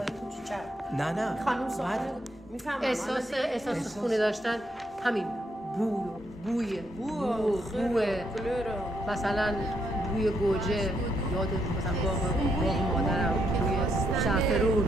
میخواد تو چه نه خانم صحبت میفهمم احساس خونه داشتن همین بوی مثلا بوی گوجه یاد مثلا باغ مادرم بوی زعفرون